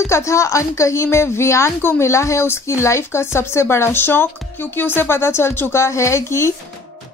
दरअसल कथा अनकही में वियान को मिला है उसकी लाइफ का सबसे बड़ा शौक, क्योंकि उसे पता चल चुका है कि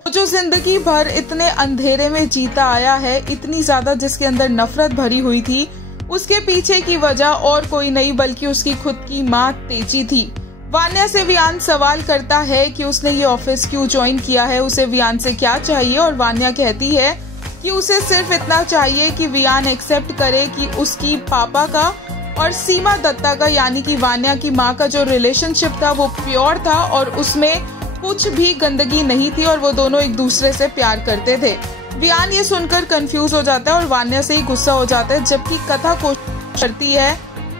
जो जिंदगी भर इतने अंधेरे में जीता आया है, इतनी ज्यादा जिसके अंदर नफरत भरी हुई थी, उसके पीछे की वजह और कोई नहीं बल्कि उसकी खुद की माँ तेजी थी। वान्या से वियान सवाल करता है कि उसने ये ऑफिस क्यों ज्वाइन किया है, उसे वियान से क्या चाहिए, और वान्या कहती है कि उसे सिर्फ इतना चाहिए कि वियान एक्सेप्ट करे कि उसकी पापा का और सीमा दत्ता का यानी कि वान्या की माँ का जो रिलेशनशिप था वो प्योर था और उसमें कुछ भी गंदगी नहीं थी और वो दोनों एक दूसरे से प्यार करते थे। वियान ये सुनकर कंफ्यूज हो जाता है और वान्या से ही गुस्सा हो जाता है, जबकि कथा कोशिश करती है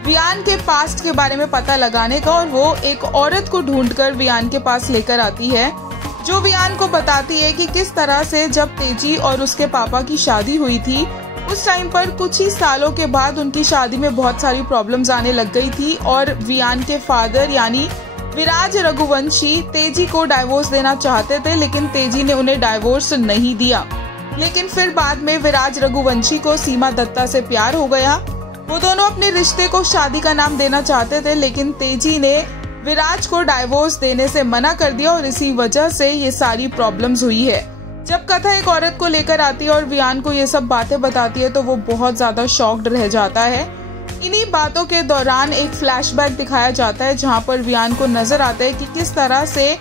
वियान के पास्ट के बारे में पता लगाने का और वो एक औरत को ढूंढकर वियान के पास लेकर आती है, जो वियान को बताती है कि किस तरह से जब तेजी और उसके पापा की शादी हुई थी उस टाइम पर कुछ ही सालों के बाद उनकी शादी में बहुत सारी प्रॉब्लम्स आने लग गई थी और वियान के फादर यानी विराज रघुवंशी तेजी को डाइवोर्स देना चाहते थे, लेकिन तेजी ने उन्हें डाइवोर्स नहीं दिया। लेकिन फिर बाद में विराज रघुवंशी को सीमा दत्ता से प्यार हो गया। वो दोनों अपने रिश्ते को शादी का नाम देना चाहते थे, लेकिन तेजी ने विराज को डाइवोर्स देने से मना कर दिया और इसी वजह से ये सारी प्रॉब्लम्स हुई है। जब कथा एक औरत को लेकर आती है और वियान को ये सब बातें बताती है तो वो बहुत ज्यादा शॉक्ड रह जाता है। इन्हीं बातों के दौरान एक फ्लैशबैक दिखाया जाता है जहां पर वियान को नजर आता है कि किस तरह से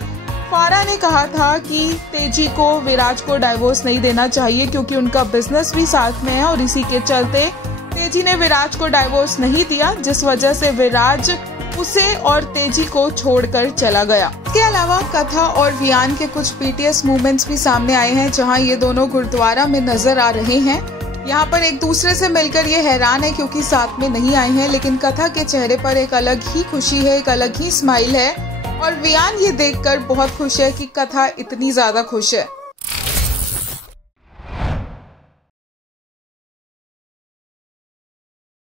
फारा ने कहा था कि तेजी को विराज को डाइवोर्स नहीं देना चाहिए क्योंकि उनका बिजनेस भी साथ में है, और इसी के चलते तेजी ने विराज को डाइवोर्स नहीं दिया, जिस वजह से विराज उसे और तेजी को छोड़कर चला गया। इसके अलावा कथा और वियान के कुछ पीटीएस मूवमेंट्स भी सामने आए हैं जहां ये दोनों गुरुद्वारा में नजर आ रहे हैं। यहाँ पर एक दूसरे से मिलकर ये हैरान है क्योंकि साथ में नहीं आए हैं, लेकिन कथा के चेहरे पर एक अलग ही खुशी है, एक अलग ही स्माइल है और वियान ये देखकर बहुत खुश है कि कथा इतनी ज्यादा खुश है।